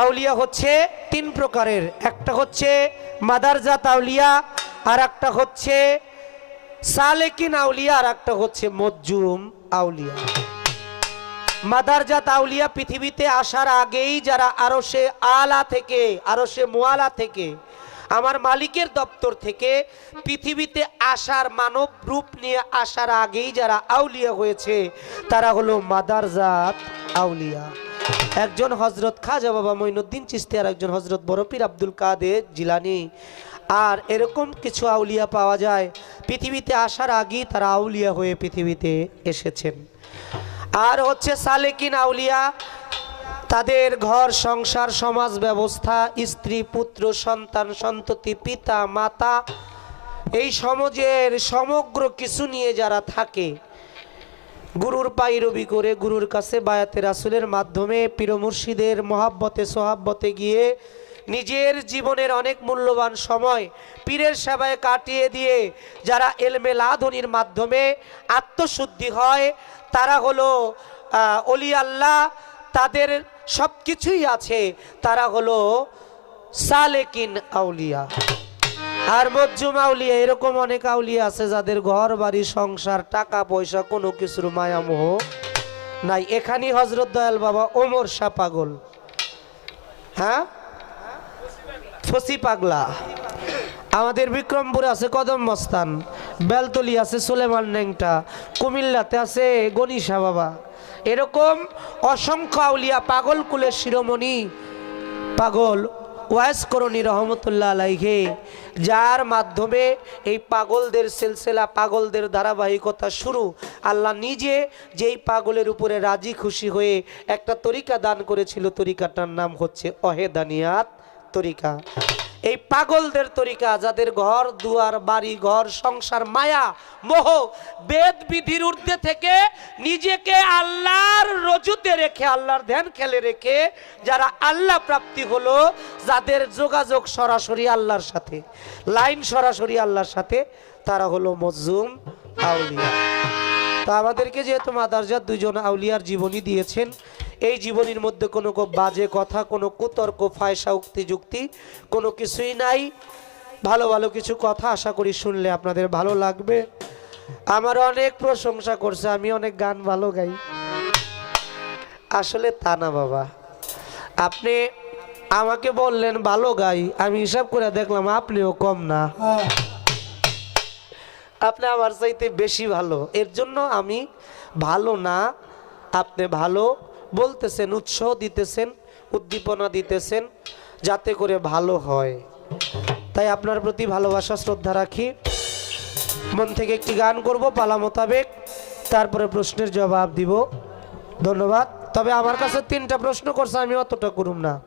আউলিয়া হচ্ছে তিন প্রকারের। একটা হচ্ছে মাদারজাত আউলিয়া আর একটা হচ্ছে সালেকিন আউলিয়া আর একটা হচ্ছে মজ্জুম আউলিয়া। মাদারজাত আউলিয়া পৃথিবীতে আসার আগেই যারা আরও সে আলা থেকে আরও সে মোয়ালা থেকে আমার মালিকের দপ্তর থেকে পৃথিবীতে আসার মানব রূপ নিয়ে আসার আগেই যারা আউলিয়া হয়েছে, তারা হলো মাদারজাত আউলিয়া। একজন হজরত খাজা বাবা মঈনুদ্দিন চিস্তি আর একজন হজরত বরফির আব্দুল কাদের জিলানি। আর এরকম কিছু আউলিয়া পাওয়া যায়, পৃথিবীতে আসার আগেই তারা আউলিয়া হয়ে পৃথিবীতে এসেছেন। আর হচ্ছে সালেকিন আউলিয়া তাদের ঘর, সংসার, সমাজ ব্যবস্থা, স্ত্রী, পুত্র, সন্তান, সন্ততি, পিতা, মাতা, এই সমাজের সমগ্র কিছু নিয়ে যারা থাকে, গুরুর পাইরবি করে, গুরুর কাছে বায়াতে রাসুলের মাধ্যমে, পীর মুর্শিদের মহাব্বতে, সোহাব্বতে গিয়ে নিজের জীবনের অনেক মূল্যবান সময় পীরের সেবায় কাটিয়ে দিয়ে যারা এলমে লাধনির মাধ্যমে আত্মশুদ্ধি হয়, তারা হলো অলি আল্লাহ, তাদের সব কিছুই আছে, তারা হলো সালেকিন আউলিয়া। আর মজ্জুম আউলিয়া, এরকম অনেক আউলিয়া আছে যাদের ঘর, বাড়ি, সংসার, টাকা, পয়সা, কোনো কিছুর মায়ামোহ নাই। এখানেই হজরত দয়াল বাবা ওমর শাহ পাগল। হ্যাঁ? ফসি পাগলা। আমাদের বিক্রমপুরে আছে কদম মস্তান, বেলতলি আছে সুলেমান নেংটা কুমিল্লাতে আছে গনিশা বাবা। এরকম অসংখ্য আউলিয়া পাগল কুলের শিরোমণি, পাগল ওয়াইস করণী রহমতুল্লাহ আলাইহে, যার মাধ্যমে এই পাগলদের সিলসিলা, পাগলদের ধারাবাহিকতা শুরু। আল্লাহ নিজে যেই পাগলের উপরে রাজি খুশি হয়ে একটা তরিকা দান করেছিল, তরিকাটার নাম হচ্ছে অহেদানিয়াত তরিকা। এই পাগলদের তরিকা, যাদের ঘর, দুয়ার, বাড়ি, ঘর, সংসার, মায়া, মোহ, বেদ বিধির ঊর্ধ্বে থেকে নিজেকে আল্লাহর রজুতে রেখে, আল্লাহর ধ্যান খেলে রেখে যারা আল্লাহ প্রাপ্তি হলো, যাদের যোগাযোগ সরাসরি আল্লাহর সাথে, লাইন সরাসরি আল্লাহর সাথে, তারা হলো মজুম আউলিয়া। তো আমাদেরকে যেহেতু মাদারজাত দুজন আউলিয়ার জীবনী দিয়েছেন এই জীবনীর মধ্যে কোনো বাজে কথা, কোনো কুতর্ক, ফায়সা, উক্তি, যুক্তি, কোনো কিছুই নাই। ভালো ভালো কিছু কথা আশা করি শুনলে আপনাদের ভালো লাগবে। আমার অনেক প্রশংসা করছে, আমি অনেক গান ভালো গাই। আসলে তা না বাবা। আপনি আমাকে বললেন, ভালো গাই। আমি হিসাব করে দেখলাম, আপনিও কম না। আপনি আমার চাইতে বেশি ভালো। এর জন্য আমি ভালো না, আপনি ভালো। বলতেছেন, উৎসাহ দিতেছেন, উদ্দীপনা দিতেছেন যাতে করে ভালো হয়। তাই আপনার প্রতি ভালোবাসা, শ্রদ্ধা রাখি। মন থেকে একটি গান করব, পালা মোতাবেক। তারপরে প্রশ্নের জবাব দিব। ধন্যবাদ। তবে আমার কাছে তিনটা প্রশ্ন করছে, আমি অতটা করুম না।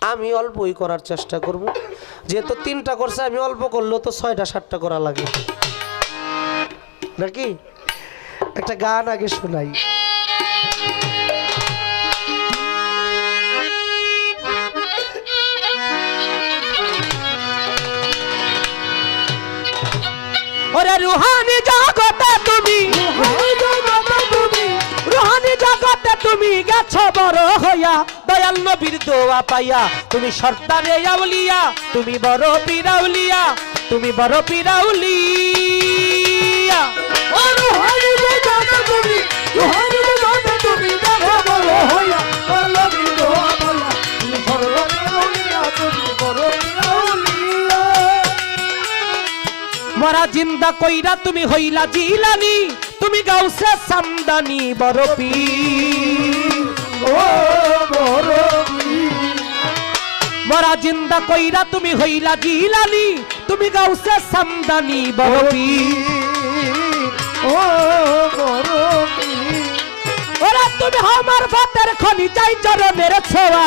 আমি অল্পই করার চেষ্টা করব। যেহেতু তিনটা করছে, আমি অল্প করলেও তো ছয়টা, সাতটা করা লাগে। নাকি? একটা গান আগে শোনাই। ওরে রুহানি জগতে তুমি। রুহানি জগতে তুমি। গেছো বড় হইয়া দয়াল নবীর দোয়া পাইয়া। তুমি সর্দারে আউলিয়া তুমি বড় পিরাউলিয়া তুমি বড় পিরাউলিয়া মরা জিন্দা কইরা তুমি হইলা জিলানি, তুমি গাউসে সামদানি বড় পীর ও বড় পীর। মরা জিন্দা কইরা তুমি হইলা জিলানি, তুমি গাউসে সামদানি বড় পীর ও বড় পীর। ওরা তুমি আমার ভাতের খনি চাই চরণের ছোয়া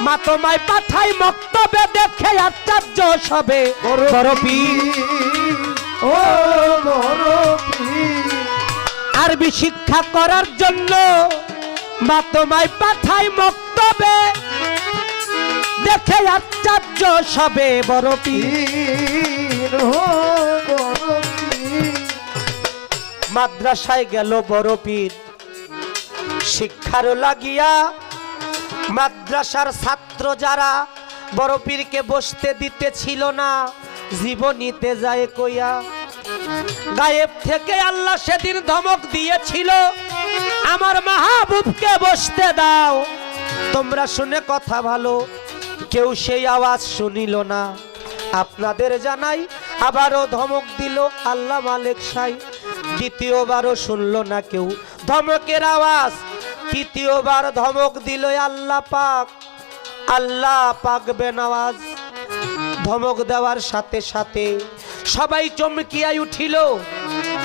মা তোমায় পাঠাই মক্তবে দেখে আশ্চর্য সবে। ও বড় আরবি শিক্ষা করার জন্য মা তোমায় পাঠাই মক্তবে দেখে আশ্চর্য সবে পীর মাদ্রাসায় গেল বড় পীর শিক্ষার লাগিয়া মাদ্রাসার ছাত্র যারা বড় পীরকে বসতে দিতে ছিল না, জীবনীতে যায় কইয়া, গায়েব থেকে আল্লাহ সেদিন ধমক দিয়েছিল, আমার মাহবুবকে বসতে দাও। তোমরা শুনে কথা ভালো, কেউ সেই আওয়াজ শুনিল না। আপনাদের জানাই আবারও ধমক দিল আল্লাহ মালিক সাই, দ্বিতীয়বারও শুনল না কেউ। ধমকের আওয়াজ তৃতীয়বার ধমক দিল আল্লাহ পাক। আল্লাহ পাক বেনাওয়াজ। ধমক দেওয়ার সাথে সাথে সবাই চমকিয়ায় উঠিল।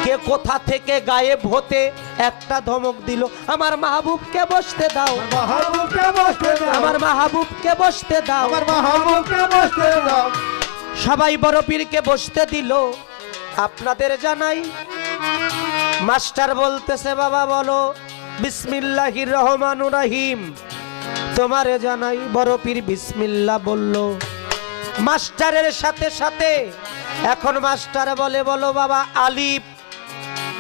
কে কোথা থেকে গায়েব হতে একটা ধমক দিল আমার মাহবুবকে বসতে দাও। মাহবুবকে বসতে দাও। আমার মাহবুবকে বসতে দাও। আমার মাহবুবকে বসতে দাও। সবাই বড় পীরকে বসতে দিল। আপনাদের জানাই মাস্টার বলতেছে বাবা বলো বিসমিল্লাহির রহমানুর রহিম তোমারে জানাই বড় পীর বিসমিল্লা বলল, মাস্টারের সাথে সাথে, এখন মাস্টার বলে, বলো বাবা আলিফ,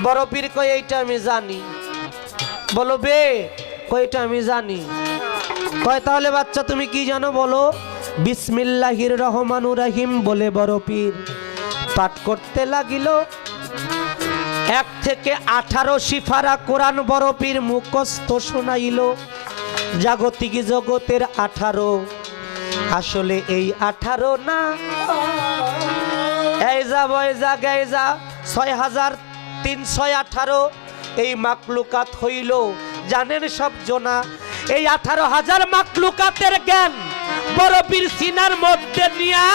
বড় পীর কই এইটা আমি জানি। বলো বে, কইটা আমি জানি। কয়, তাহলে বাচ্চা তুমি কি জানো বলো? বিসমিল্লাহির রহমানুর রাহিম বলে বড় পীর। পাঠ করতে লাগিল এক থেকে আঠারো সিফারা কোরআন বরফির মুখস্থ শোনাইল। জাগতিক জগতের আঠারো। আসলে এই আঠারো না। এই যা বয় যা গাই যা, ছয় হাজার তিনশো আঠারো এই মাকলুকাত হইল। জানেন সব জনা, এই আঠারো হাজার মাকলুকাতের জ্ঞান বড় বীর সিনার মধ্যে নিয়া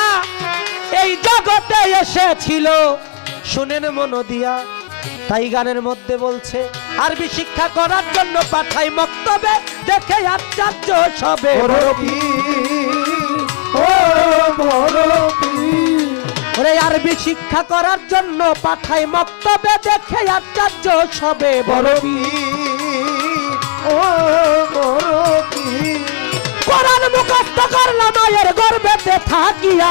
এই জগতে এসেছিল। শুনেন মন দিয়া। তাই গানের মধ্যে বলছে আরবি শিক্ষা করার জন্য পাঠাই মক্তবে দেখে আশ্চর্য সবে ওরে আরবি শিক্ষা করার জন্য পাঠাই মক্তবে দেখে আশ্চর্য সবে বড় ও কোরআন মুখস্থ করলাম মায়ের গর্বেতে থাকিয়া।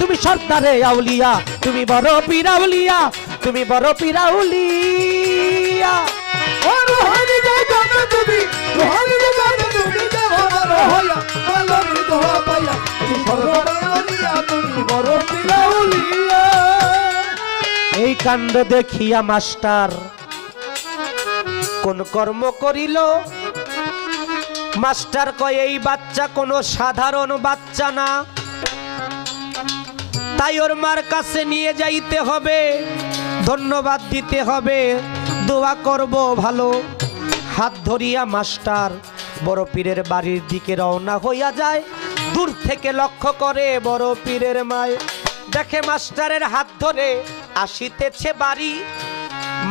তুমি সর্দারে আউলিয়া, তুমি বড় পীরাউলিয়া তুমি বড় পীরাউলিয়া এই কাণ্ড দেখিয়া মাস্টার কোন কর্ম করিল? মাস্টার কয়, এই বাচ্চা কোনো সাধারণ বাচ্চা না। তাই ওর মার কাছে নিয়ে যাইতে হবে, ধন্যবাদ দিতে হবে, দোয়া করব ভালো। হাত ধরিয়া মাস্টার বড় পীরের বাড়ির দিকে রওনা হইয়া যায়, দূর থেকে লক্ষ্য করে বড় পীরের মায়। দেখে মাস্টারের হাত ধরে আসিতেছে বাড়ি।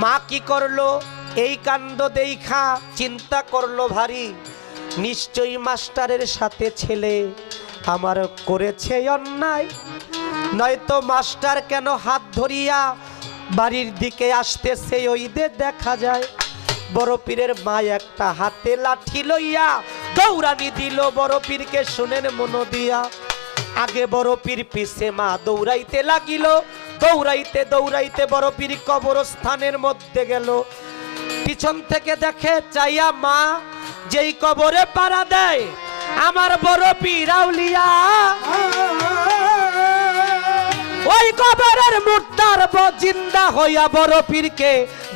মা কি করল? এই কাণ্ড দেইখা চিন্তা করল ভারী। নিশ্চয়ই মাস্টারের সাথে ছেলে। আমার করেছে অন্যায়। নয়তো মাস্টার কেন হাত ধরিয়া বাড়ির দিকে আসতেছে ওইদের দেখা যায়। বড় পীরের মা একটা হাতে লাঠি লইয়া দৌড়ানি দিল, বড় পীরকে শুনেন মন দিয়া। আগে বড় পীর পিছে মা দৌড়াইতে লাগিল, দৌড়াইতে দৌড়াইতে বড় পীর কবরস্থানের মধ্যে গেল। পিছন থেকে দেখে চাইয়া মা যেই কবরে পাড়া দেয়, আমার বড় পীর আউলিয়া ওই কবরের মুর্দার জিন্দা হইয়া বড় পীরকে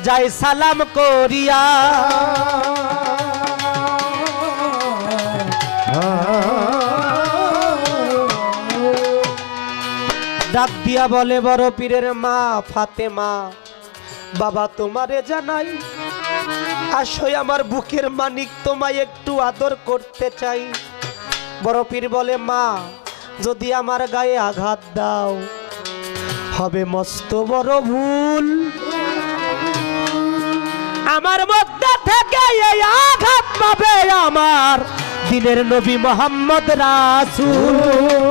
যাই সালাম করিয়া। ডাক দিয়া বলে, বড় পীরের মা, ফাতেমা, বাবা তোমারে জানাই আসই আমার বুকের মানিক তোমায় একটু আদর করতে চাই। বড় পীর বলে, মা, যদি আমার গায়ে আঘাত দাও, হবে মস্ত বড় ভুল। আমার মধ্যে থেকে এই আঘাত পাবে আমার দিনের নবী মোহাম্মদ রাসূল।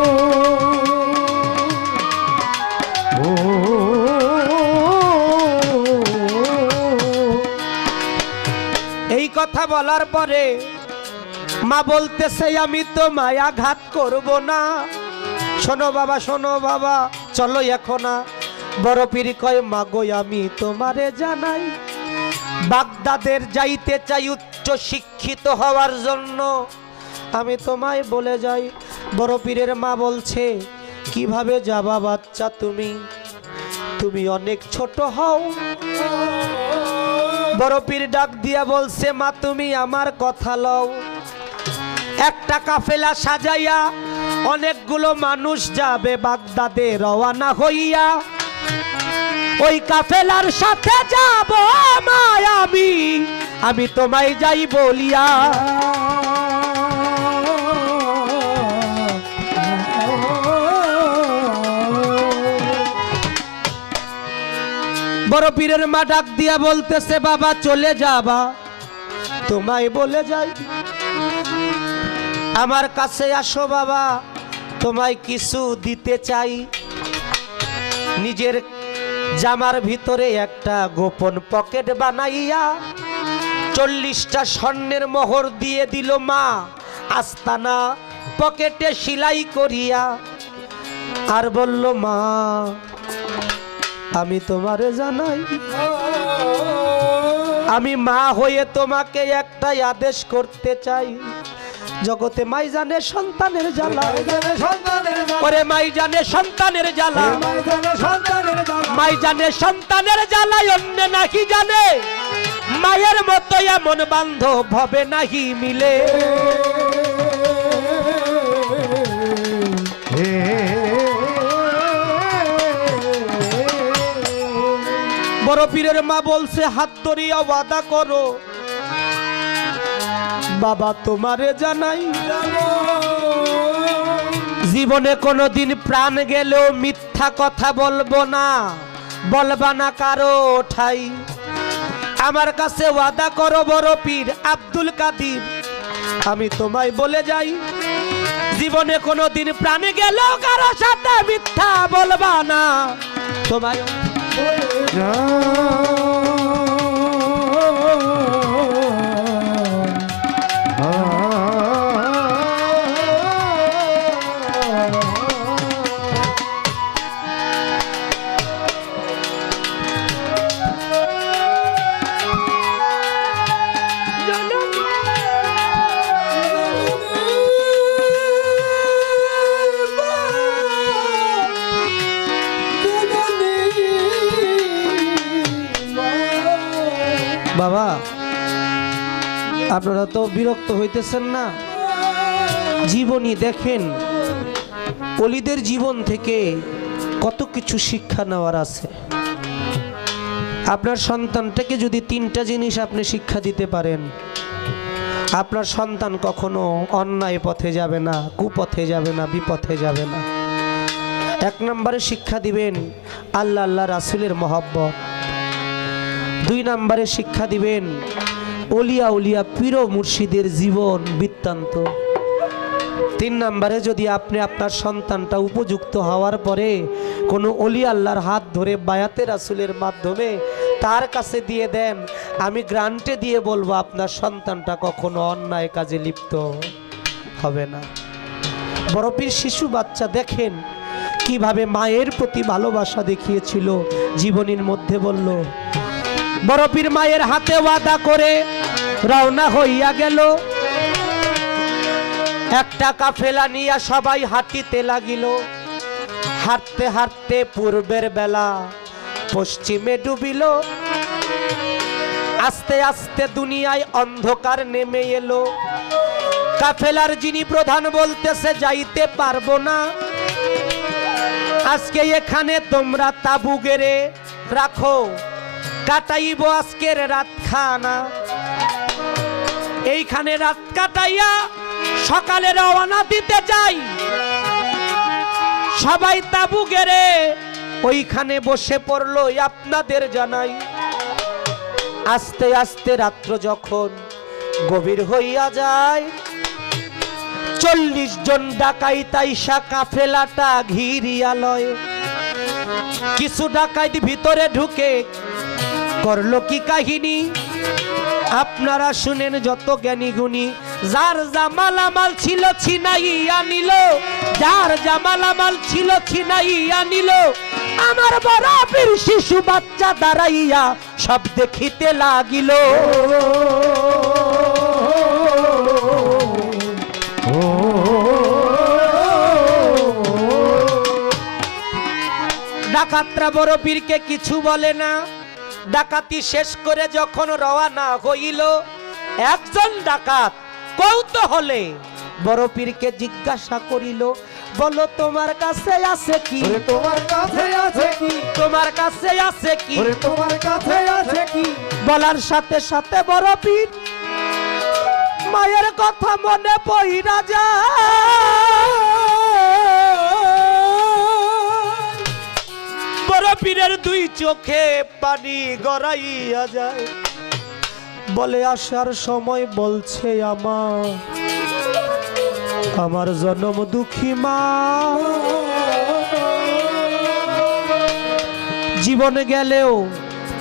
কথা বলার পরে মা বলতেছে, আমি তো মায়াঘাত করব না। শোনো বাবা শোনো বাবা, চলো এখন বড় পিড়ি কয় মা মাগো, আমি তোমারে জানাই, বাগদাদের যাইতে চাই উচ্চ শিক্ষিত হওয়ার জন্য। আমি তোমায় বলে যাই। বড় পীরের মা বলছে, কীভাবে যাবা বাচ্চা তুমি? তুমি অনেক ছোট হও। বড় পীর ডাক দিয়া বলছে, মা, তুমি আমার কথা লও। একটা কাফেলা সাজাইয়া অনেকগুলো মানুষ যাবে বাগদাদে রওয়ানা হইয়া। ওই কাফেলার সাথে যাব মায়ামি আমি তোমায় যাই বলিয়া। বড় পীরের মা ডাক দিয়া বলতেছে, বাবা, চলে যাবা তোমায় বলে যাই। আমার কাছে আসো, বাবা, তোমায় কিছু দিতে চাই। নিজের জামার ভিতরে একটা গোপন পকেট বানাইয়া চল্লিশটা স্বর্ণের মোহর দিয়ে দিল মা। আস্তানা পকেটে সিলাই করিয়া আর বলল, মা আমি তোমারে জানাই। আমি মা হয়ে তোমাকে একটাই আদেশ করতে চাই। জগতে মাই জানে সন্তানের জ্বালা। সন্তানের মাই জানে সন্তানের জ্বালা। জ্বালা, মাই জানে সন্তানের জ্বালাই অন্য নাকি জানে। মায়ের মতো এমন বান্ধব হবে নাহি মিলে। বড় পীরের মা বলছে, হাত ধরিয়া ওয়াদা করো। বাবা তোমারে জানাই জীবনে কোনোদিন প্রাণ গেলেও মিথ্যা কথা বলব না। বলবা না কারও ঠাই। আমার কাছে ওয়াদা করো বড় পীর আব্দুল কাদির। আমি তোমায় বলে যাই, জীবনে কোনোদিন প্রাণ গেলেও কারও সাথে মিথ্যা বলবা না। তোমায় আপনারা তো বিরক্ত হইতেছেন না। জীবনী দেখেন, অলিদের জীবন থেকে কত কিছু শিক্ষা নেওয়ার আছে। আপনার সন্তানটাকে যদি তিনটা জিনিস আপনি শিক্ষা দিতে পারেন, আপনার সন্তান কখনো অন্যায় পথে যাবে না, কুপথে যাবে না, বিপথে যাবে না। এক নম্বরে শিক্ষা দিবেন আল্লাহ আল্লাহ রাসুলের মহব্বত। দুই নম্বরে শিক্ষা দিবেন অলিয়া উলিয়া পীর মুর্শিদের জীবন বৃত্তান্ত। তিন নম্বরে যদি আপনি আপনার সন্তানটা উপযুক্ত হওয়ার পরে কোনো অলি আল্লাহর হাত ধরে বায়াতে রাসুলের মাধ্যমে তার কাছে দিয়ে দেন, আমি গ্রান্টে দিয়ে বলব আপনার সন্তানটা কখনো অন্যায় কাজে লিপ্ত হবে না। বরফের শিশু বাচ্চা দেখেন কীভাবে মায়ের প্রতি ভালোবাসা দেখিয়েছিল, জীবনীর মধ্যে বলল বরফির মায়ের হাতে ওয়াদা করে রওনা হইয়া গেল। একটা কাফেলা নিয়ে সবাই হাঁটিতে লাগিল। হাঁটতে হাঁটতে পূর্বের বেলা পশ্চিমে ডুবিল। আস্তে আস্তে দুনিয়ায় অন্ধকার নেমে এলো। কাফেলার যিনি প্রধান বলতেছে, যাইতে পারব না। আজকে এখানে তোমরা তাবু গেড়ে রাখো। কাটাইব আজকের রাত খানা এইখানে রাত কাটাইয়া সকালে রওনা দিতে চাই সবাই তাবু গেড়ে ওইখানে বসে পড়ল আপনাদের জানাই। আস্তে আস্তে রাত্র যখন গভীর হইয়া যায়, চল্লিশ জন ডাকাই তাইসা কাফেলাটা ঘিরিয়ালয়। কিছু ডাকাইত ভিতরে ঢুকে করল কি কাহিনী? আপনারা শুনেন যত জ্ঞানী গুণী, যার জামালামাল ছিল ছিনাইয়া নিল যার জামালামাল ছিল ছিনাইয়া নিল আমার বরাবর শিশু বাচ্চা দাঁড়াইয়া সব দেখিতে লাগিল। ডাকাতরা বড় পীরকে কিছু বলে না। ডাকাতি শেষ করে যখন রওয়ানা হইল একজন ডাকাত কৌতূহলে বড় পীরকে জিজ্ঞাসা করিল বলো তোমার কাছে আছে কি? তোমার কাছে আছে কি? তোমার কাছে আছে কি? তোমার কাছে আছে কি? বলার সাথে সাথে বড় পীর মায়ের কথা মনে পইরা যায়। পীরের দুই চোখে পানি গড়াইয়া যায়। বলে আসার সময় বলছে আমার আমার জন্ম দুঃখী মা। জীবন গেলেও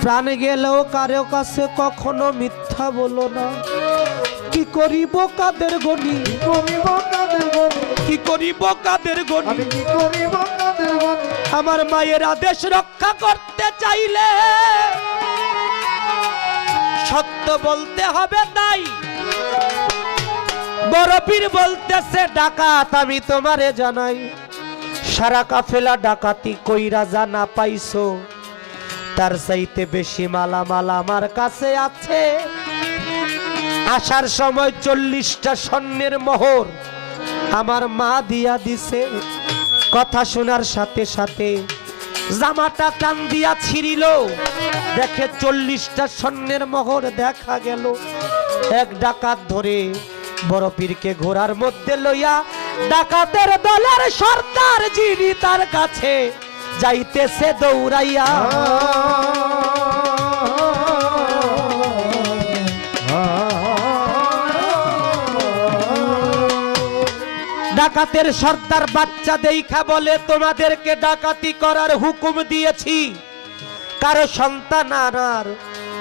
প্রাণ গেলেও কারও কাছে কখনো মিথ্যা বলো না। কি করিব কাদের গনি? করিব কাদের বনে কি করিব কাদের গনি? কি করিব কাদের বনে আমার মায়ের আদেশ রক্ষা করতে চাইলে সত্য বলতে হবে তাই। বরফির বলতেছে, ডাকাত আমি তোমারে জানাই। সারা কাফেলা ডাকাতি কইরা জানা পাইছো। তার চাইতে বেশি মালামাল আমার কাছে আছে। আসার সময় চল্লিশটা স্বর্ণের মোহর আমার মা দিয়া দিছে। কথা শোনার সাথে সাথে জামাটা টান দিয়া ছিঁড়িল। দেখে চল্লিশটা স্বর্ণের মোহর দেখা গেল। এক ডাকাত ধরে বড় পীরকে ঘোড়ার মধ্যে লইয়া ডাকাতের দলের সর্দার যিনি তার কাছে যাইতেছে দৌড়াইয়া। ডাকাতের সর্দার বাচ্চা দেখা বলে, তোমাদেরকে ডাকাতি করার হুকুম দিয়েছি। কারও সন্তান আনার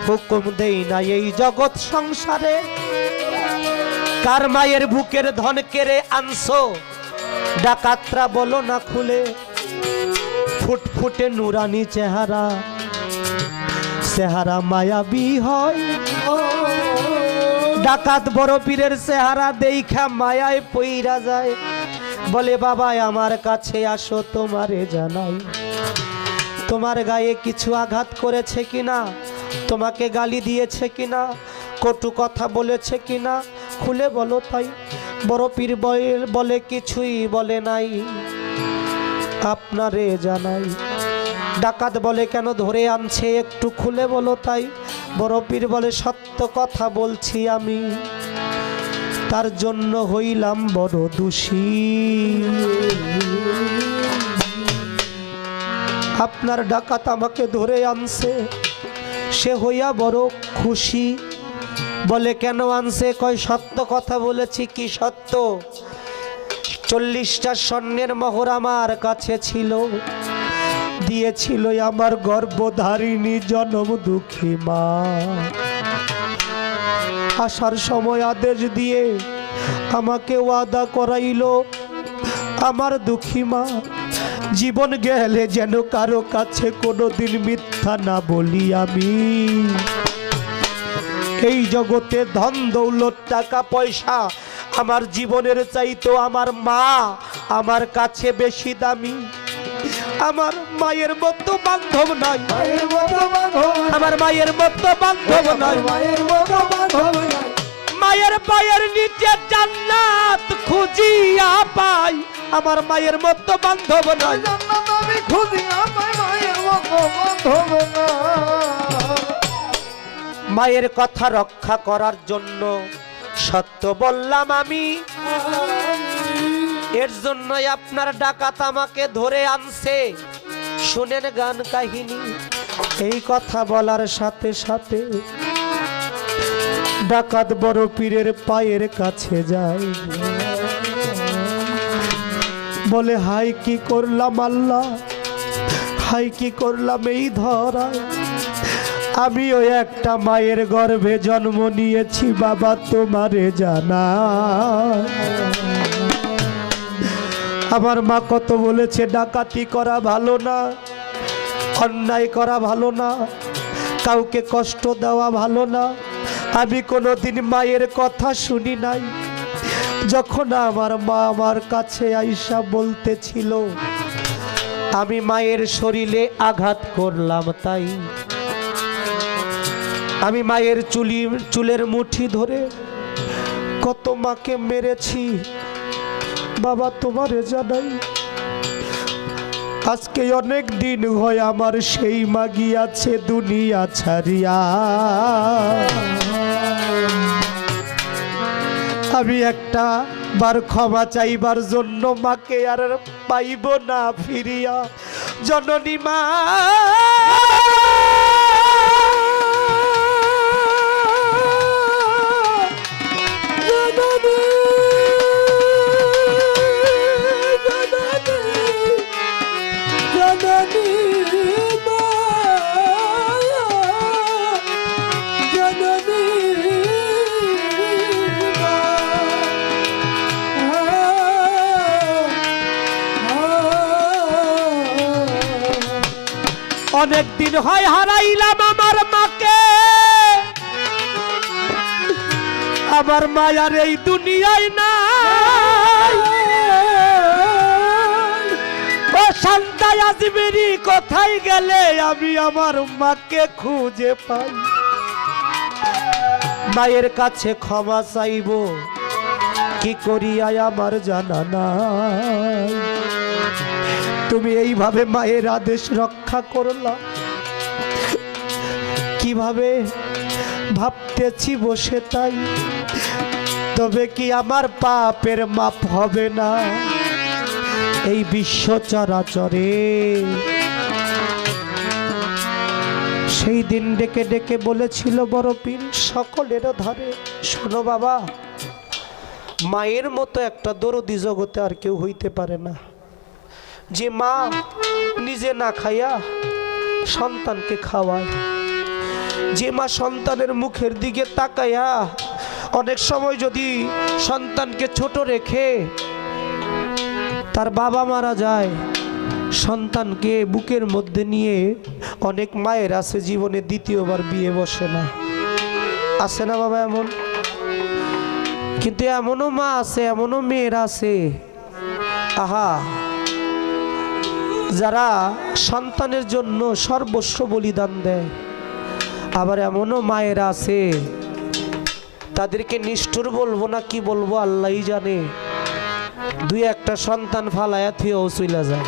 হুকুম দেই না এই জগৎ সংসারে। কার মায়ের বুকের ধন কেড়ে আনছো? ডাকাতরা বলো না খুলে। ফুটফুটে নুরানি চেহারা। চেহারা মায়াবী হয়। ডাকাত বড় পীরের চেহারা দেখা মায়ায় পইরা যায়। বলে বাবা আমার কাছে আসো, তোমারে জানাই। তোমার গায়ে কিছু আঘাত করেছে কিনা? তোমাকে গালি দিয়েছে কিনা? কটু কথা বলেছে কিনা? খুলে বলো তাই। বড় পীর বল- বলে, কিছুই বলে নাই। আপনারে জানাই। ডাকাত বলে কেন ধরে আনছে? একটু খুলে বলো তাই। বড় পীর বলে, সত্য কথা বলছি আমি। তার জন্য হইলাম বড় দোষী। আপনার ডাকাত আমাকে ধরে আনছে। সে হইয়া বড় খুশি। বলে, কেন আনছে? কয়, সত্য কথা বলেছি। কি সত্য? চল্লিশটা স্বর্ণের মোহর আমার কাছে ছিল। দিয়েছিল আমার গর্ভধারিণী জনম দুঃখী মা। আসার সময় আদেশ দিয়ে আমাকে ওয়াদা করাইলো, আমার দুঃখী মা, জীবন গেলে যেন কারও কাছে কোনোদিন মিথ্যা না বলি আমি। এই জগতে ধন দৌলত, টাকা, পয়সা আমার জীবনের চাইতো আমার মা আমার কাছে বেশি দামি। আমার মায়ের মতো বান্ধব নাই। আমার মায়ের মতো বান্ধব নাই। মায়ের পায়ের নিচে জান্নাত খুঁজিয়া পাই। আমার মায়ের মতো বান্ধব নাই। মায়ের মতো মায়ের কথা রক্ষা করার জন্য সত্য বললাম আমি। এর জন্যই আপনার ডাকাত আমাকে ধরে আনছে। শুনেন গান কাহিনী। এই কথা বলার সাথে সাথে ডাকাত বড় পীরের পায়ের কাছে যায়। বলে, হাই, কি করলাম আল্লাহ? হাই, কি করলাম এই ধরায়? আমি ওই একটা মায়ের গর্ভে জন্ম নিয়েছি, বাবা তোমারে জানা আমার মা কত বলেছে, ডাকাতি করা ভালো না, অন্যায় করা ভালো না, কাউকে কষ্ট দেওয়া ভালো না। আমি কোনোদিন মায়ের কথা শুনি নাই। যখন আমার মা আমার কাছে আইসা বলতেছিল, আমি মায়ের শরীরে আঘাত করলাম তাই। আমি মায়ের চুলি, চুলের মুঠি ধরে কত মাকে মেরেছি বাবা তোমারে জানাই। আজকে অনেক দিন হয় আমার সেই মাগি আছে দুনিয়া ছাড়িয়া। আমি একটা বার ক্ষমা চাইবার জন্য মাকে আর পাইব না ফিরিয়া। জননী মা। জননী, দিন হয় হারাইলাম আমার মাকে। আমার মায়ার এই দুনিয়ায় না শান্তায় আজমেরি কোথায় গেলে আমি আমার মাকে খুঁজে পাই? মায়ের কাছে ক্ষমা চাইব, কি করিয়া আমার জানা তুমি এইভাবে মায়ের আদেশ রক্ষা করলা। কীভাবে ভাবতেছি বসে তাই, তবে কি আমার পাপের মাপ হবে না? এই বিশ্ব চরাচরে সেই দিন ডেকে ডেকে বলেছিল বড় পীর সকলের ধরে, শোনো বাবা, মায়ের মতো একটা দরদি জগতে আর কেউ হইতে পারে না। যে মা নিজে না খাইয়া সন্তানকে খাওয়ায় যে মা সন্তানের মুখের দিকে তাকাইয়া অনেক সময় যদি সন্তানকে ছোট রেখে তার বাবা মারা যায়, সন্তানকে বুকের মধ্যে নিয়ে অনেক মায়ের আছে জীবনে দ্বিতীয়বার বিয়ে বসে না। আছে না বাবা এমন? কিন্তু এমনও মা আছে, এমনও মেয়ের আছে। আহা! যারা সন্তানের জন্য সর্বস্ব বলিদান দেয়। আবার এমনও মায়েরা আছে, তাদেরকে নিষ্ঠুর বলব না কি বলব আল্লাহই জানে। দুই একটা সন্তান ফালায়া থিয়েও চইলা যায়।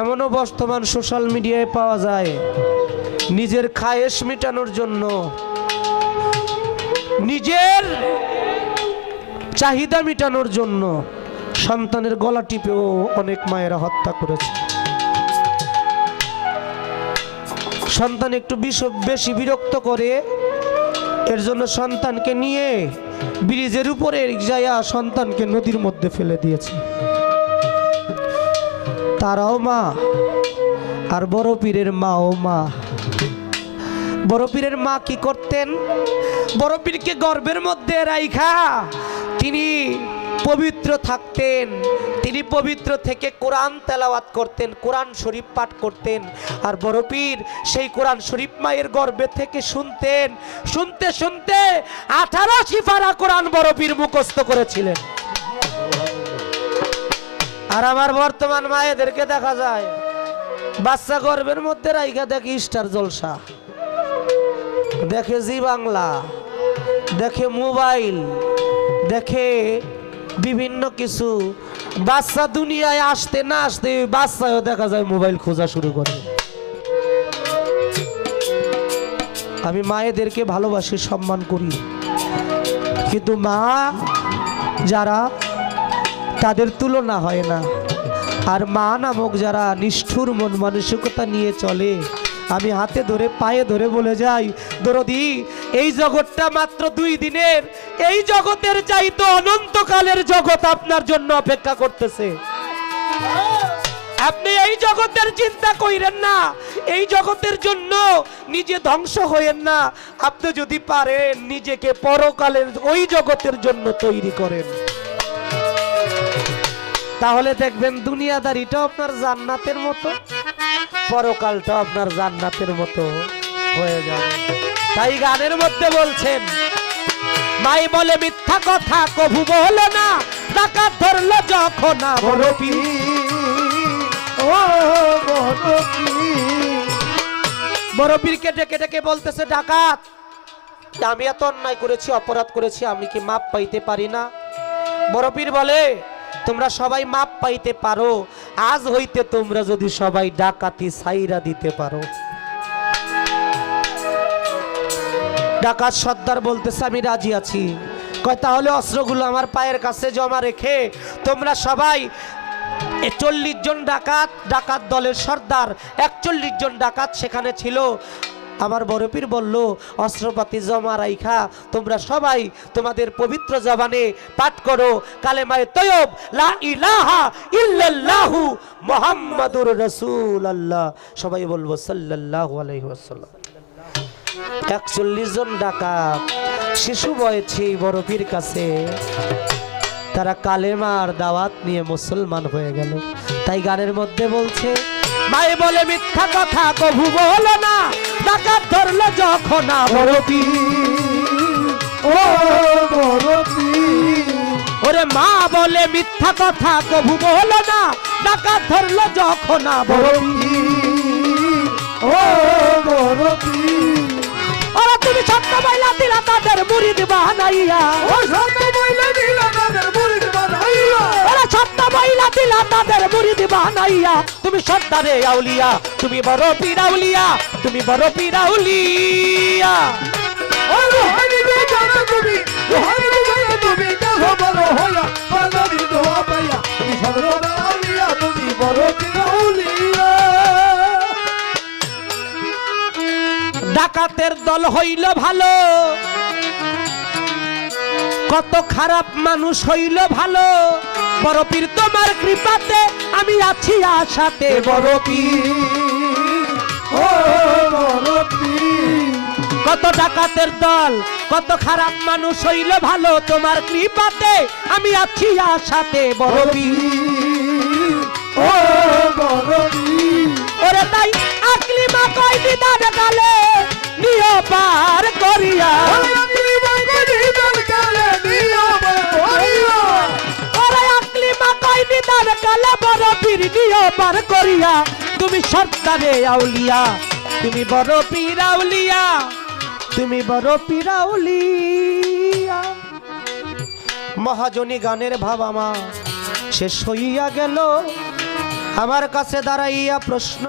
এমনও বর্তমান সোশ্যাল মিডিয়ায় পাওয়া যায়, নিজের খায়েশ মেটানোর জন্য। নিজের চাহিদা মেটানোর জন্য সন্তানের গলা টিপেও অনেক মায়েরা হত্যা করেছে। সন্তান একটু বেশি বিরক্ত করে, এর জন্য সন্তানকে নিয়ে ব্রিজের উপরে যাইয়া সন্তানকে নদীর মধ্যে ফেলে দিয়েছে। তারাও মা, আর বড় পীরের মাও মা। বড় পীরের মা কি করতেন? বড় পীরকে গর্বের মধ্যে রাইখা, তিনি পবিত্র থাকতেন। তিনি পবিত্র থেকে কোরআন তেলাওয়াত করতেন, কোরআন শরীফ পাঠ করতেন। আর বড় সেই কোরআন শরীফ মায়ের গর্বে থেকে শুনতেন। শুনতে শুনতে আঠারো সিফারা কোরআন বড় মুখস্থ করেছিলেন। আর আমার বর্তমান মায়েদেরকে দেখা যায়, বাচ্চা গর্বের মধ্যে রাইখা দেখি স্টার জলসা, দেখে জি বাংলা, দেখে মোবাইল, দেখে বিভিন্ন কিছু। বাচ্চা দুনিয়ায় আসতে না আসতে বাচ্চাও দেখা যায় মোবাইল খোঁজা শুরু করে। আমি মায়েদেরকে ভালোবাসি, সম্মান করি। কিন্তু মা যারা, তাদের তুলনা হয় না। আর মা নামক যারা নিষ্ঠুর মন মানসিকতা নিয়ে চলে আমি হাতে ধরে, পায়ে ধরে বলে যাই, দরদি, এই জগৎটা মাত্র দুই দিনের, এই জগতের চাইতো অনন্তকালের জগৎ আপনার জন্য অপেক্ষা করতেছে। আপনি এই জগতের চিন্তা কইরেন না, এই জগতের জন্য নিজে ধ্বংস হইেন না, আপনি যদি পারেন নিজেকে পরকালের ওই জগতের জন্য তৈরি করেন। তাহলে দেখবেন দুনিয়াদারিটা আপনার জান্নাতের মতো পরকালটা আপনার জান্নাতের মতো হয়ে যাবে তাই গানের মধ্যে বলছেন মাই বলে মিথ্যা কথা কভু বলো না ডাকাত ধরলো যখন পীর। ও পীর বড় ডেকে ডেকে বলতেছে ডাকাত আমি এত অন্যায় করেছি অপরাধ করেছি আমি কি মাপ পাইতে পারি না? বড় পীর বলে তোমরা সবাই মাপ পাইতে পারো। আজ হইতে তোমরা যদি সবাই ডাকাতি সাইরা দিতে পারো। ডাকাত সর্দার বলতেছে, আমি রাজি আছি। কয়, তাহলে অস্ত্রগুলো আমার পায়ের কাছে জমা রেখে তোমরা সবাই চল্লিশ জন ডাকাত ডাকাত দলের সর্দার, একচল্লিশ জন ডাকাত সেখানে ছিল। আমার বড়পীর বলল, অস্ত্রপাতি জমা রাইখা, তোমরা সবাই তোমাদের পবিত্র জবানে পাঠ করো। কালেমায় তয়ব, লা ইলাহা ইল্লাল্লাহু মুহাম্মাদুর রাসূলুল্লাহ। সবাই বলব সাল্লাল্লাহু আলাইহি ওয়াসাল্লাম। একচল্লিশ জন ডাকাত, শিশু বয়েছে বরফির কাছে, তারা কালেমার দাওয়াত নিয়ে মুসলমান হয়ে গেল। তাই গানের মধ্যে বলছে মায়ে বলে মিথ্যা কথা কভু বলো না। ডাকাত ধরলো যখন না বড় ও বড় ওরে মা বলে মিথ্যা কথা কভু বলো না। ডাকাত ধরলো যখন না বড় ও বড় পীর ওরা তুমি সত্য বইলা দিলা, তাদের মুরিদ বানাইয়া ও সত্য বইলে দিল। বইলা দিলা তাদের মুরিদ বানাইয়া। তুমি সর্দারে আউলিয়া তুমি বড় পীরাউলিয়া তুমি বড় পীরাউলিয়া ও রোহানি যে জানো তুমি রোহানি বড় হইয়া বাঙালি দোয়া পাইয়া। তুমি সর্বদা আউলিয়া তুমি বড় পীর আউলিয়া। ডাকাতের দল হইল ভালো। কত খারাপ মানুষ হইল ভালো। বড় পীর তোমার কৃপাতে আমি আছি আশাতে, বড় পীর। ও, বড় পীর। কত ডাকাতের দল, কত খারাপ মানুষ হইল ভালো, তোমার কৃপাতে আমি আছি আশাতে, বড় পীর। ও, বড় পীর। ওরে তাই আকলি মা কয় দিদার গালে পার করিয়া। কয় কালা বড় পীর নিয় পার করিয়া, তুমি সর্দারে আউলিয়া, তুমি বড় পীর আউলিয়া, তুমি বড় পীর আউলিয়া। মহাজনী গানের ভাব আমার শেষ হইয়া গেল, আমার কাছে দাঁড়াইয়া প্রশ্ন